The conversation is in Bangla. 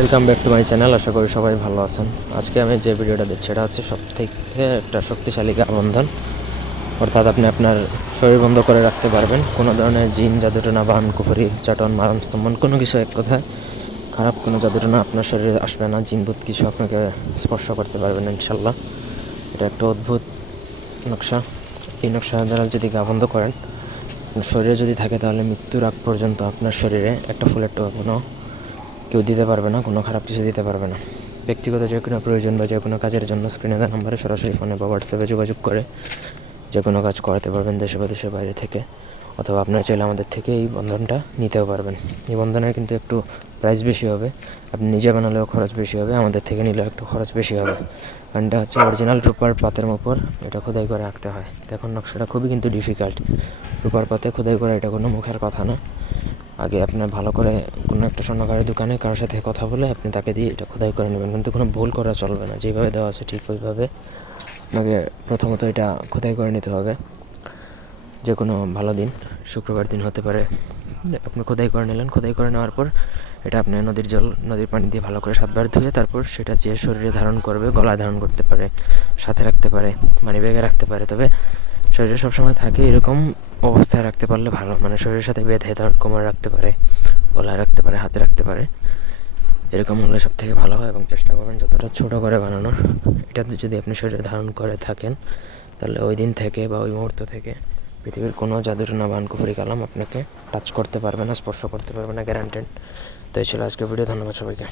Welcome back to my channel আশা করি সবাই ভালো আছেন। আজকে আমি যে ভিডিওটা দিচ্ছি এটা হচ্ছে সব থেকে একটা শক্তিশালী গা বন্ধন অর্থাৎ আপনি আপনার শরীর বন্ধ করে রাখতে পারবেন। কোনো ধরনের জিন, জাদুটনা, বান, কুফরি, চাটন, মারণ, স্তম্ভন, কোনো কিছু এক কথায় খারাপ কোনো জাদুটনা আপনার শরীরে আসবে না। জিনভূত কিছু আপনাকে স্পর্শ করতে পারবেন ইনশাল্লাহ এটা একটা অদ্ভুত নকশা। এই নকশা দ্বারা যদি গা বন্ধ করেন, শরীরে যদি থাকে তাহলে মৃত্যুর আগ পর্যন্ত আপনার শরীরে একটা ফুলের টোকা কোনো কেউ দিতে পারবে না, কোনো খারাপ কিছু দিতে পারবে না। ব্যক্তিগত যে কোনো প্রয়োজন বা যে কোনো কাজের জন্য স্ক্রিনে দেওয়া নাম্বারে সরাসরি ফোনে বা হোয়াটসঅ্যাপে যোগাযোগ করে যে কোনো কাজ করাতে পারবেন দেশে বা দেশের বাইরে থেকে। অথবা আপনারা চাইলে আমাদের থেকে এই বন্ধনটা নিতেও পারবেন। এই বন্ধনের কিন্তু একটু প্রাইস বেশি হবে, আপনি নিজে বানালেও খরচ বেশি হবে, আমাদের থেকে নিলেও একটু খরচ বেশি হবে। কারণ এটা হচ্ছে অরিজিনাল রূপার পাতের উপর এটা খোদাই করে রাখতে হয়। দেখুন, নকশাটা খুবই কিন্তু ডিফিকাল্ট রূপার পাতে খোদাই করা এটা কোনো মুখের কথা না। আগে আপনার ভালো করে কোনো একটা স্বর্ণকারের দোকানে কারোর সাথে কথা বলে আপনি তাকে দিয়ে এটা খোদাই করে নেবেন। কিন্তু কোনো ভুল করা চলবে না। যেভাবে দেওয়া আছে ঠিক ওইভাবে আপনাকে প্রথমত এটা খোদাই করে নিতে হবে। যে কোনো ভালো দিন, শুক্রবার দিন হতে পারে। আপনি খোদাই করে নিলেন। খোদাই করে নেওয়ার পর এটা আপনি নদীর জল, নদীর পানি দিয়ে ভালো করে সাতবার ধুয়ে তারপর সেটা যে শরীরে ধারণ করবে, গলায় ধারণ করতে পারে, সাথে রাখতে পারে মানে ব্যাগে রাখতে পারে। তবে শরীরে সবসময় থাকে, এরকম অবস্থায় রাখতে পারলে ভালো। মানে শরীরের সাথে বেঁধে ধর, কোমরে রাখতে পারে, গলায় রাখতে পারে, হাতে রাখতে পারে। এরকম হলে সব থেকে ভালো হয় এবং চেষ্টা করবেন যতটা ছোটো করে বানানোর। এটা যদি আপনি শরীরে ধারণ করে থাকেন, তাহলে ওই দিন থেকে বা ওই মুহূর্ত থেকে পৃথিবীর কোনো জাদুটনা বান কুফরি কালাম আপনাকে টাচ করতে পারবে না, স্পর্শ করতে পারবে না গ্যারান্টেড তো এই ছিল আজকের ভিডিও ধন্যবাদ সবাইকে।